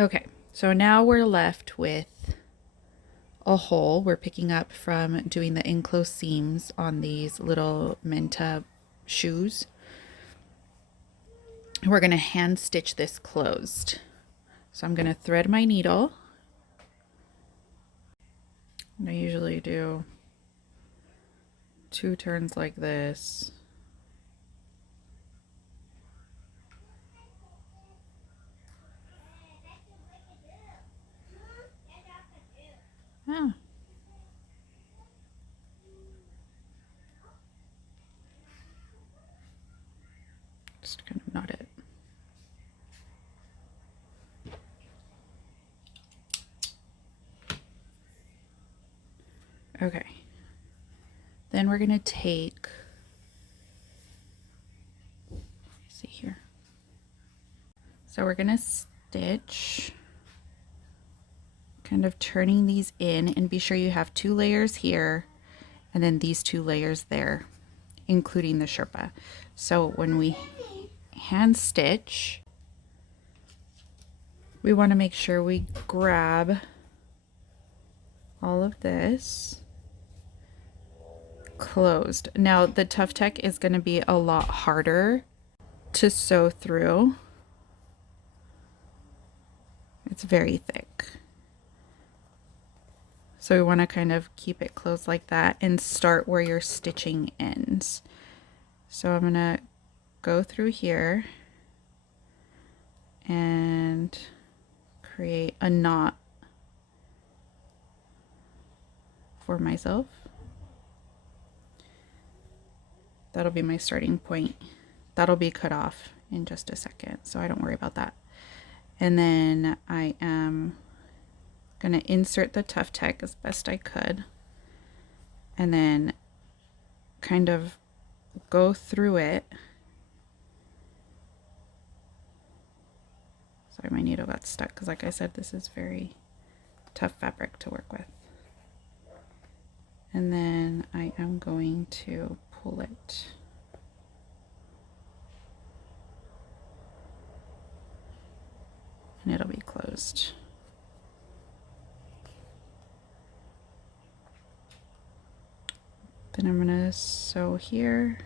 Okay, so now we're left with a hole. We're picking up from doing the enclosed seams on these little Menta shoes. We're going to hand stitch this closed. So I'm going to thread my needle. And I usually do 2 turns like this. Ah. Just kind of knot it. Okay. Then we're going to take, see here. So we're going to stitch, kind of turning these in, and be sure you have 2 layers here and then these 2 layers there, including the Sherpa. So when we hand stitch, we want to make sure we grab all of this closed. Now the Tough Tech is going to be a lot harder to sew through. It's very thick. So we want to kind of keep it closed like that and start where your stitching ends. So I'm going to go through here and create a knot for myself. That'll be my starting point. That'll be cut off in just a second, so I don't worry about that. And then I am going to insert the Tough Tech as best I could, and then kind of go through it. Sorry, my needle got stuck because, like I said, this is very tough fabric to work with. And then I am going to pull it. And it'll be closed. Then I'm gonna sew here.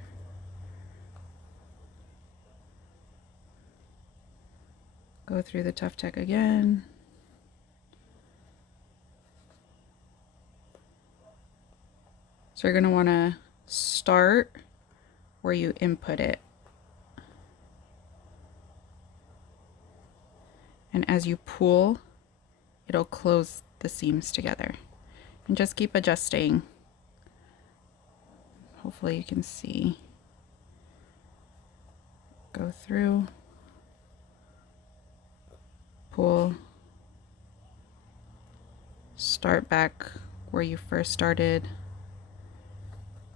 Go through the Tough Tech again. So you're going to want to start where you input it. And as you pull, it'll close the seams together. And just keep adjusting. Hopefully you can see. Go through, pull, start back where you first started.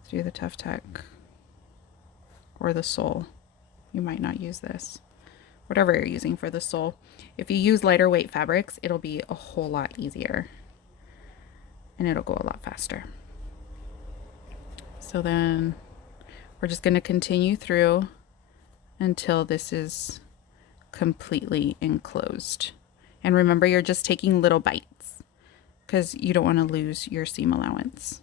Through the Tough Tech or the sole. You might not use this. Whatever you're using for the sole. If you use lighter weight fabrics, it'll be a whole lot easier. And it'll go a lot faster. So then we're just going to continue through until this is completely enclosed. And remember, you're just taking little bites because you don't want to lose your seam allowance.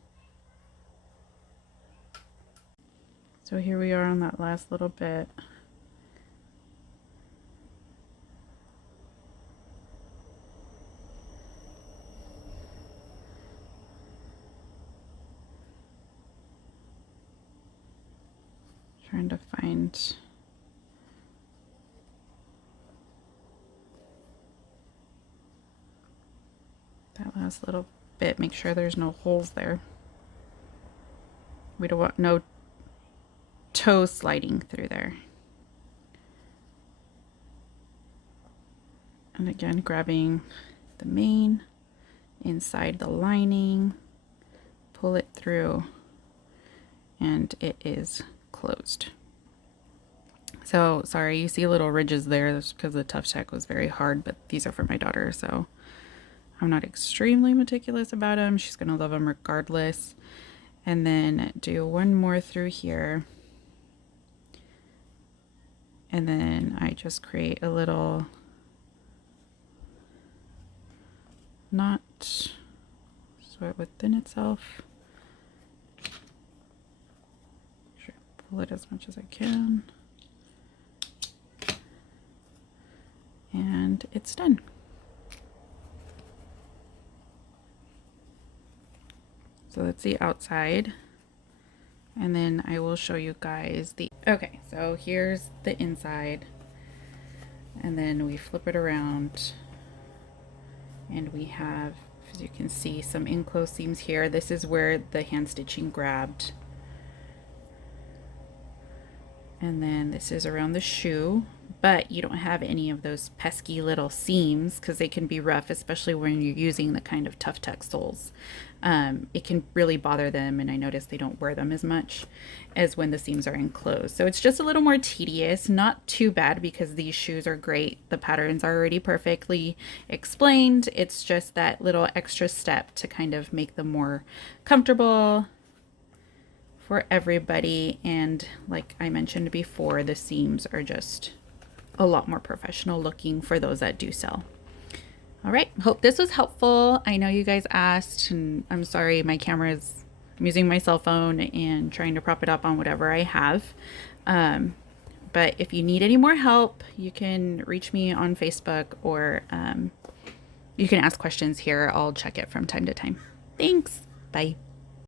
So here we are on that last little bit. Trying to find that last little bit. Make sure there's no holes there. We don't want no toe sliding through there. And again, grabbing the mane inside the lining, pull it through, and it is closed. So sorry, you see little ridges there. That's because the Tough Tech was very hard, but these are for my daughter, so I'm not extremely meticulous about them. She's gonna love them regardless. And then do one more through here. And then I just create a little not so it would thin itself. Make sure I pull it as much as I can. And it's done. So that's the outside. And then I will show you guys the, okay, so here's the inside. And then we flip it around and we have, as you can see, some enclosed seams here. This is where the hand stitching grabbed. And then this is around the shoe, but you don't have any of those pesky little seams because they can be rough, especially when you're using the kind of Tough Tuck soles. It can really bother them, and I notice they don't wear them as much as when the seams are enclosed. So it's just a little more tedious, not too bad because these shoes are great. The patterns are already perfectly explained. It's just that little extra step to kind of make them more comfortable for everybody. And like I mentioned before, the seams are just a lot more professional looking for those that do sell. All right, hope this was helpful. I know you guys asked, and I'm sorry, my camera is, I'm using my cell phone and trying to prop it up on whatever I have. But if you need any more help, you can reach me on Facebook, or you can ask questions here. I'll check it from time to time. Thanks. Bye.